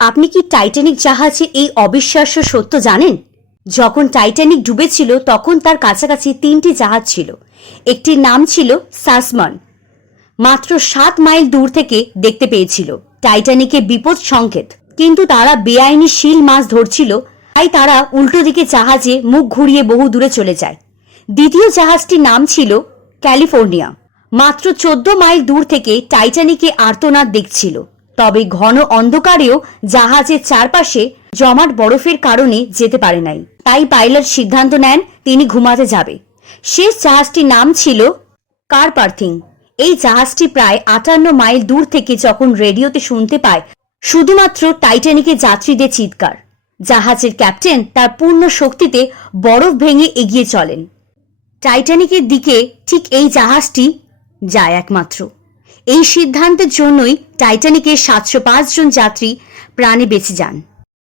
আপনি কি টাইটানিক জাহাজের এই অবিশ্বাস্য সত্য জানেন? যখন টাইটানিক ডুবেছিল তখন তার কাছাকাছি 3টি জাহাজ ছিল। একটির নাম ছিল সাসমান। মাত্র 7 মাইল দূর থেকে দেখতে পেয়েছিল টাইটানিকের বিপদ সংকেত, কিন্তু তারা বেআইনি শিল মাছ ধরছিল, তাই তারা উল্টো দিকে জাহাজে মুখ ঘুরিয়ে বহু দূরে চলে যায়। দ্বিতীয় জাহাজটির নাম ছিল ক্যালিফোর্নিয়া। মাত্র 14 মাইল দূর থেকে টাইটানিকে আর্তনাদ দেখছিল, তবে ঘন অন্ধকারেও জাহাজের চারপাশে জমাট বরফের কারণে যেতে পারে নাই। তাই পাইলট সিদ্ধান্ত নেন তিনি ঘুমাতে যাবে। শেষ জাহাজটির নাম ছিল কারপাথিং। এই জাহাজটি প্রায় 58 মাইল দূর থেকে যখন রেডিওতে শুনতে পায় শুধুমাত্র টাইটানিকের যাত্রীদের চিৎকার, জাহাজের ক্যাপ্টেন তার পূর্ণ শক্তিতে বরফ ভেঙে এগিয়ে চলেন। টাইটানিকের দিকে ঠিক এই জাহাজটি যায় একমাত্র। এই সিদ্ধান্তের জন্যই টাইটানিকের 705 জন যাত্রী প্রাণে বেঁচে যান।